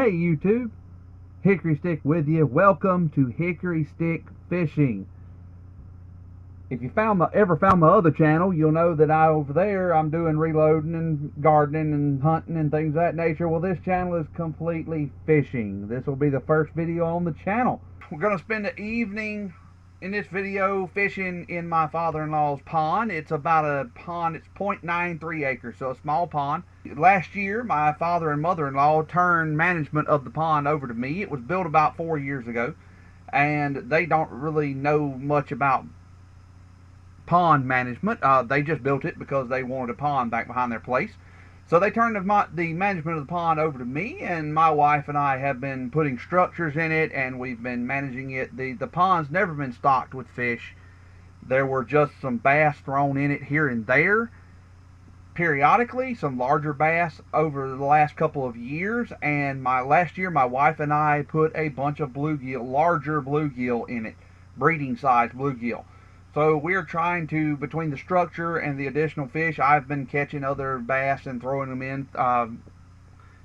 Hey YouTube, Hyckory Styck with you. Welcome to Hyckory Styck Fishing. If you ever found my other channel, you'll know that over there I'm doing reloading and gardening and hunting and things of that nature. Well, this channel is completely fishing. This will be the first video on the channel. We're going to spend the evening in this video fishing in my father-in-law's pond. It's about a pond, it's 0.93 acres, so a small pond. Last year, my father and mother-in-law turned management of the pond over to me. It was built about 4 years ago, and they don't really know much about pond management. They just built it because they wanted a pond back behind their place. So they turned the management of the pond over to me, and my wife and I have been putting structures in it, and we've been managing it. The pond's never been stocked with fish. There were just some bass thrown in it here and there, periodically, some larger bass over the last couple of years. And last year, my wife and I put a bunch of bluegill, larger bluegill in it, breeding size bluegill. So we're trying to, between the structure and the additional fish, I've been catching other bass and throwing them in.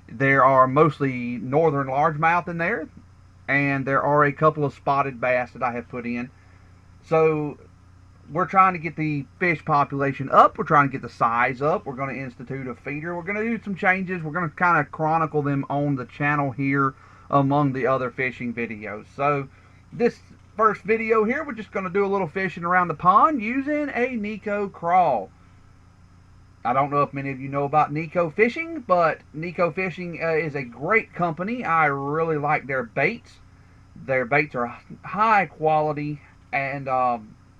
There are mostly northern largemouth in there, and there are a couple of spotted bass that I have put in. So we're trying to get the fish population up. We're trying to get the size up. We're going to institute a feeder. We're going to do some changes. We're going to kind of chronicle them on the channel here among the other fishing videos. So this first video here, we're just going to do a little fishing around the pond using a Nikko Craw. I don't know if many of you know about Nikko Fishing, but Nikko Fishing is a great company. I really like their baits. Their baits are high quality, and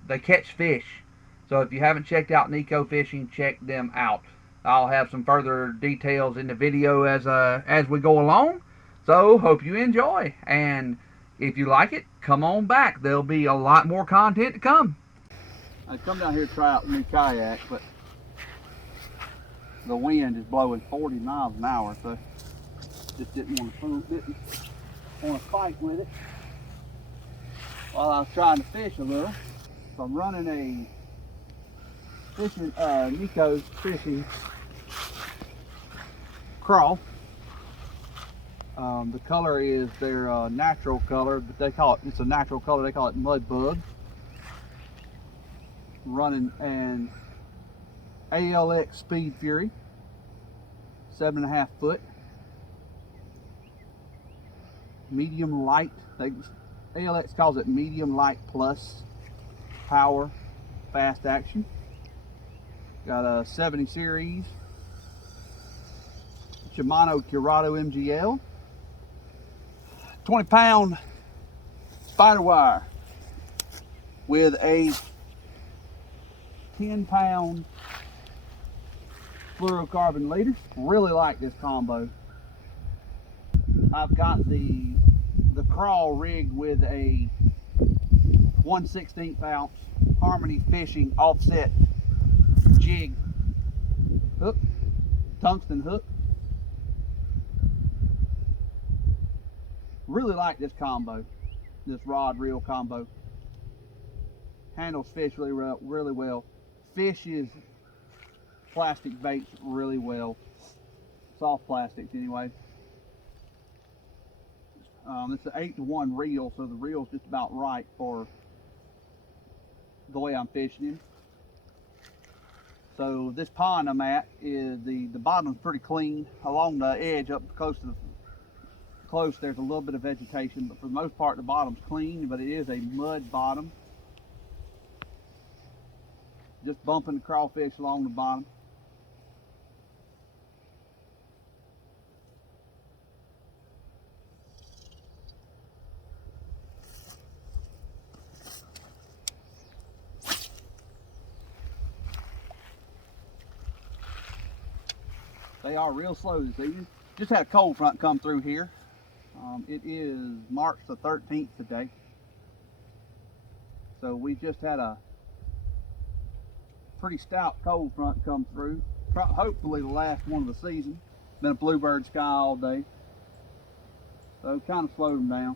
they catch fish. So if you haven't checked out Nikko Fishing, check them out. I'll have some further details in the video as we go along. So hope you enjoy, and if you like it, come on back. There'll be a lot more content to come. I come down here to try out the new kayak, but the wind is blowing 40 miles an hour, so just didn't want to fight with it while I was trying to fish a little. So I'm running a Nikko Fishing Craw. The color is their natural color, but it's a natural color. They call it mud bug. Running an ALX Speed Fury, 7.5 foot, medium light. ALX calls it medium light plus power, fast action. Got a 70 series Shimano Curado MGL. 20-pound spider wire with a 10-pound fluorocarbon leader. Really like this combo. I've got the Craw rigged with a 1/16 ounce Harmony Fishing offset jig hook, tungsten hook. Really like this combo, this rod reel combo. Handles fish really well. Fishes plastic baits really well. Soft plastics anyway. It's an 8-to-1 reel, so the reel's just about right for the way I'm fishing him. So this pond I'm at is the bottom's pretty clean. Along the edge up close there's a little bit of vegetation, but for the most part the bottom's clean, but it is a mud bottom. Just bumping the crawfish along the bottom. They are real slow this evening. Just had a cold front come through here. It is March the 13th today. So we just had a pretty stout cold front come through. Hopefully the last one of the season. Been a bluebird sky all day. So kind of slowed them down.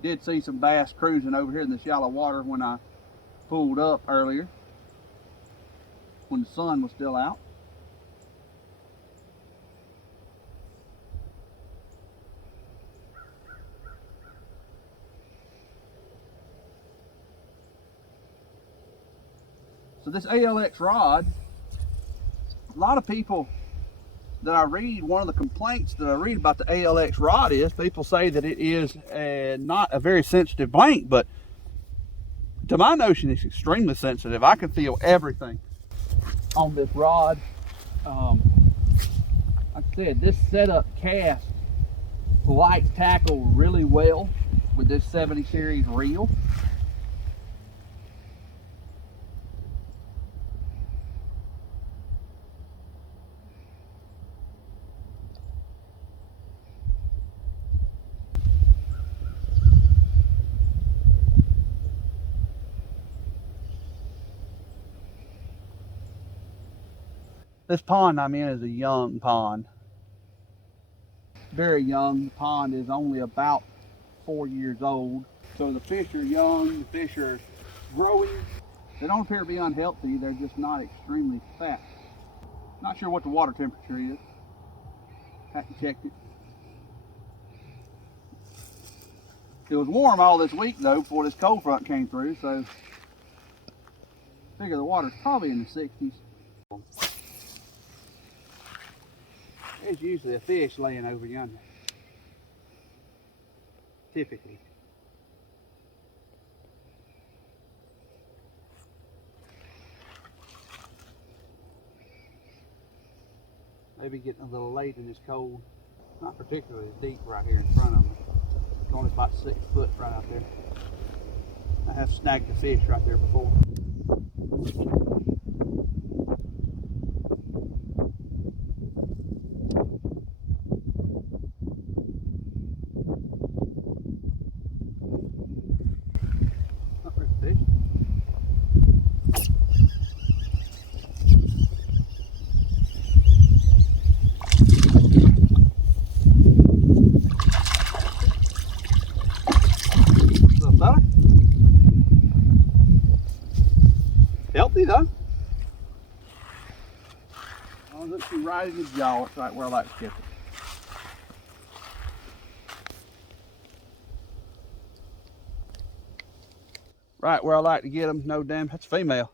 Did see some bass cruising over here in the shallow water when I pulled up earlier, when the sun was still out. So this ALX rod, a lot of people that I read, one of the complaints that I read about the ALX rod is people say that it is not a very sensitive blank, but to my notion, it's extremely sensitive. I can feel everything on this rod. Like I said, this setup cast likes tackle really well with this 70 series reel. This pond I'm in is a young pond. Very young. The pond is only about 4 years old. So the fish are young, the fish are growing. They don't appear to be unhealthy, they're just not extremely fat. Not sure what the water temperature is. Haven't checked it. It was warm all this week though before this cold front came through, so I figure the water's probably in the 60s. There's usually a fish laying over yonder. Typically. Maybe getting a little late in this cold. Not particularly deep right here in front of me. It's only about 6 foot right out there. I have snagged the fish right there before. Not very fish. Little fella. Healthy though. Oh, look, she's right in his jaw. It's right where I like to catch it. Right where I like to get them. No damn, that's a female.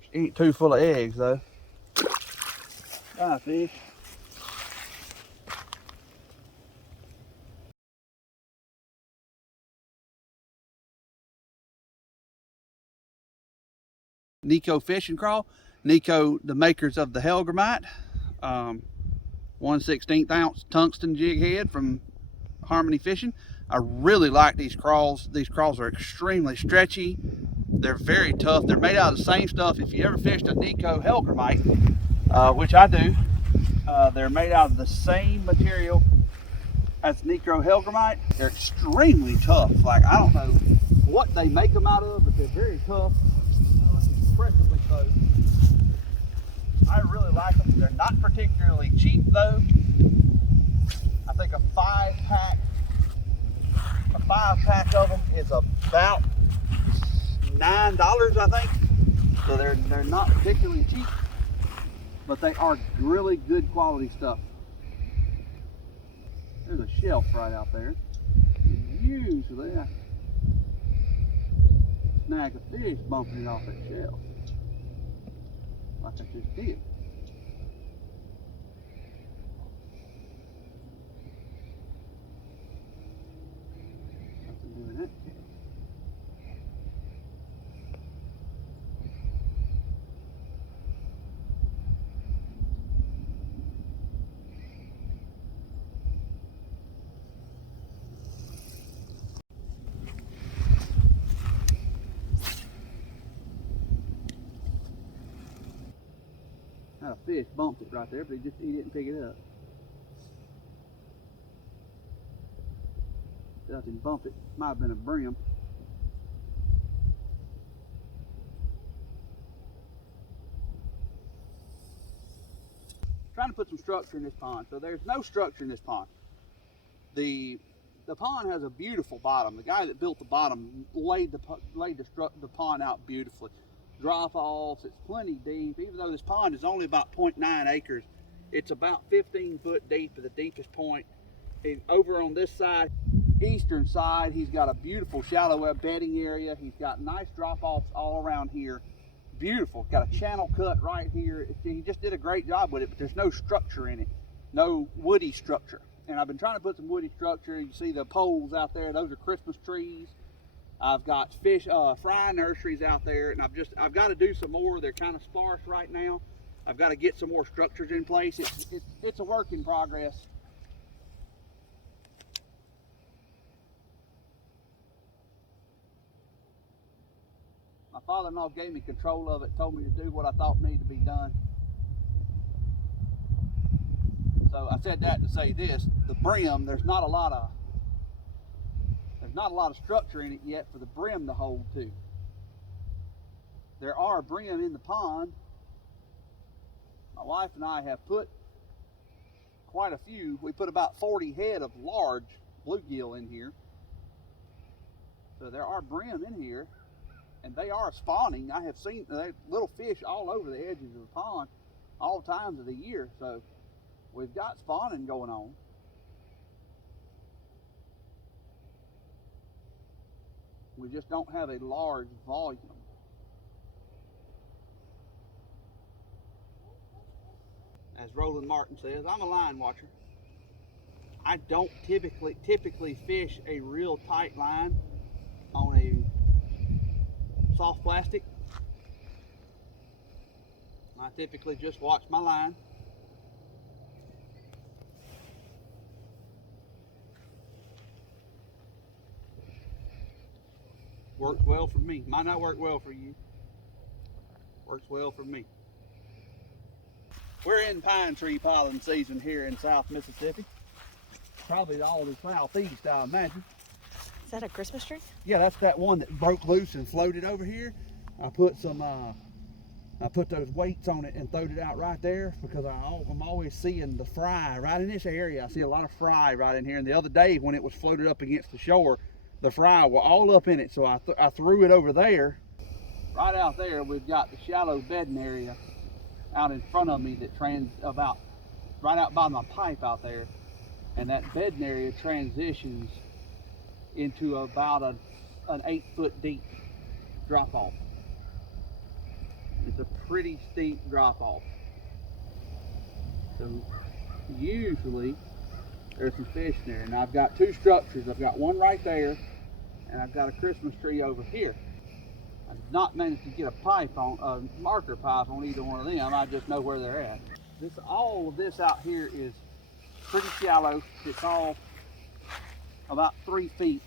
She ain't too full of eggs though. Ah, fish. Nikko Fishing Craw. Nikko, the makers of the Hellgrammite. 1/16 ounce tungsten jig head from Harmony Fishing. I really like these crawls. These crawls are extremely stretchy. They're very tough. They're made out of the same stuff. If you ever fished a Nikko Hellgrammite, which I do, they're made out of the same material as Nikko Hellgrammite. They're extremely tough. Like, I don't know what they make them out of, but they're very tough. Impressively so. I really like them. They're not particularly cheap though. I think a five pack of them is about $9, I think. So they're not particularly cheap, but they are really good quality stuff. There's a shelf right out there. Usually I snag a fish bumping it off that shelf, like I just did. Nothing doing that. Had a fish bumped it right there, but he didn't pick it up. Doesn't bump it. Might have been a brim. Trying to put some structure in this pond. So there's no structure in this pond. The pond has a beautiful bottom. The guy that built the bottom laid the pond out beautifully. Drop offs, it's plenty deep. Even though this pond is only about 0.9 acres, it's about 15 foot deep at the deepest point. over on this side, eastern side, he's got a beautiful shallow bedding area. He's got nice drop-offs all around here. Beautiful. Got a channel cut right here. He just did a great job with it, but there's no structure in it. No woody structure. And I've been trying to put some woody structure. You see the poles out there, those are Christmas trees. I've got fry nurseries out there, and I've got to do some more. They're kind of sparse right now. I've got to get some more structures in place. It's a work in progress. My father-in-law gave me control of it, told me to do what I thought needed to be done. So I said that to say this: the brim, there's not a lot of structure in it yet for the brim to hold to. There are brim in the pond. My wife and I have put quite a few. We put about 40 head of large bluegill in here. So there are brim in here, and they are spawning. I have seen little fish all over the edges of the pond all times of the year. So we've got spawning going on. We just don't have a large volume. As Roland Martin says, I'm a line watcher. I don't typically fish a real tight line on a soft plastic. I typically just watch my line. Works well for me. Might not work well for you. Works well for me. We're in pine tree pollen season here in South Mississippi. Probably all the southeast, I imagine. Is that a Christmas tree? Yeah, that's that one that broke loose and floated over here. I put those weights on it and throwed it out right there because I'm always seeing the fry right in this area. I see a lot of fry right in here. And the other day when it was floated up against the shore, the fry were all up in it. So I threw it over there. Right out there, we've got the shallow bedding area out in front of me that about right out by my pipe out there. And that bedding area transitions into about an 8-foot deep drop off. It's a pretty steep drop off. So usually there's some fish there. And I've got two structures. I've got one right there, and I've got a Christmas tree over here. I did not manage to get a marker pipe on either one of them. I just know where they're at. All of this out here is pretty shallow. It's all about 3 feet.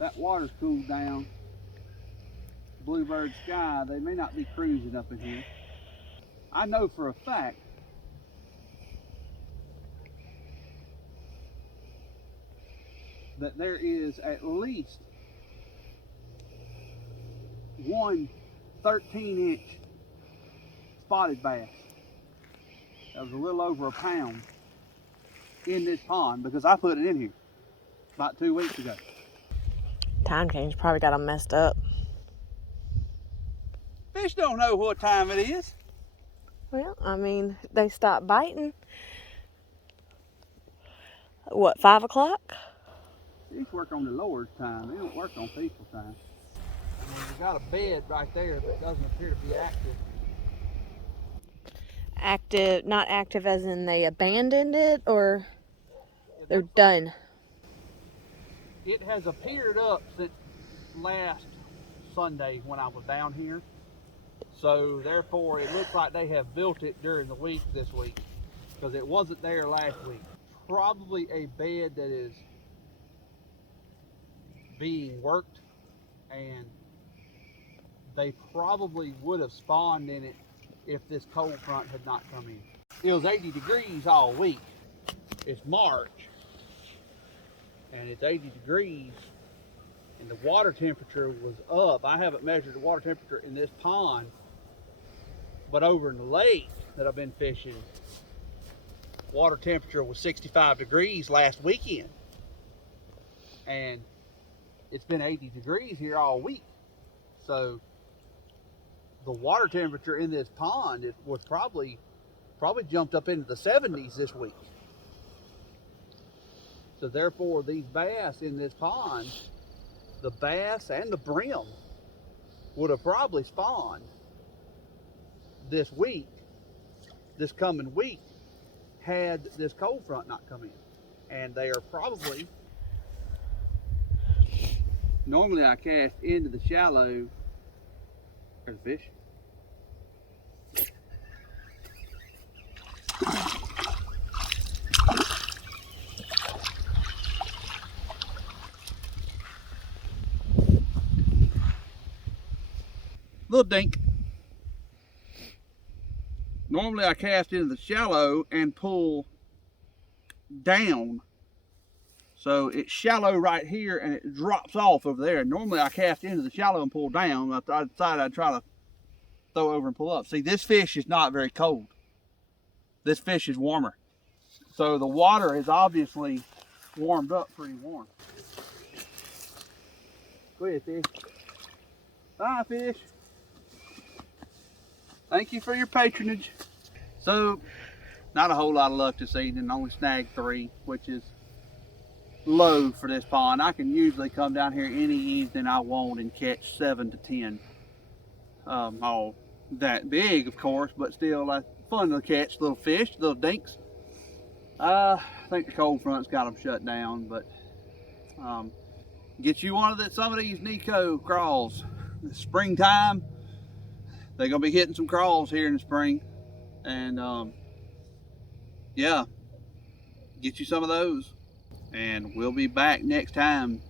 That water's cooled down. Bluebird sky, they may not be cruising up in here. I know for a fact that there is at least one 13-inch spotted bass that was a little over a pound in this pond because I put it in here about 2 weeks ago. Time change probably got them messed up. Fish don't know what time it is. Well, I mean, they stopped biting. What, 5 o'clock? Fish work on the Lord's time. They don't work on people's time. I mean, we got a bed right there that doesn't appear to be active. Active, not active as in they abandoned it, or they're done? It has appeared up since last Sunday when I was down here. So therefore it looks like they have built it during the week this week because it wasn't there last week. Probably a bed that is being worked, and they probably would have spawned in it if this cold front had not come in. It was 80 degrees all week. It's March and it's 80 degrees and the water temperature was up. I haven't measured the water temperature in this pond, but over in the lake that I've been fishing, water temperature was 65 degrees last weekend. And it's been 80 degrees here all week. So the water temperature in this pond was probably probably jumped up into the 70s this week. So therefore, these bass in this pond, the bass and the brim, would have probably spawned this week, this coming week, had this cold front not come in. And they are probably, normally I cast into the shallow. There's fish. Little dink. Normally I cast into the shallow and pull down. So it's shallow right here and it drops off over there. Normally I cast into the shallow and pull down. I decided I'd try to throw over and pull up. See, this fish is not very cold. This fish is warmer. So the water is obviously warmed up pretty warm. Go ahead, fish. Bye, fish. Thank you for your patronage. So, not a whole lot of luck this evening. Only snagged 3, which is low for this pond. I can usually come down here any evening I want and catch 7 to 10. All that big, of course, but still fun to catch little fish, little dinks. I think the cold front's got them shut down, but get you some of these Nikko Craws. It's springtime. They're gonna be hitting some crawls here in the spring, and yeah, get you some of those, and we'll be back next time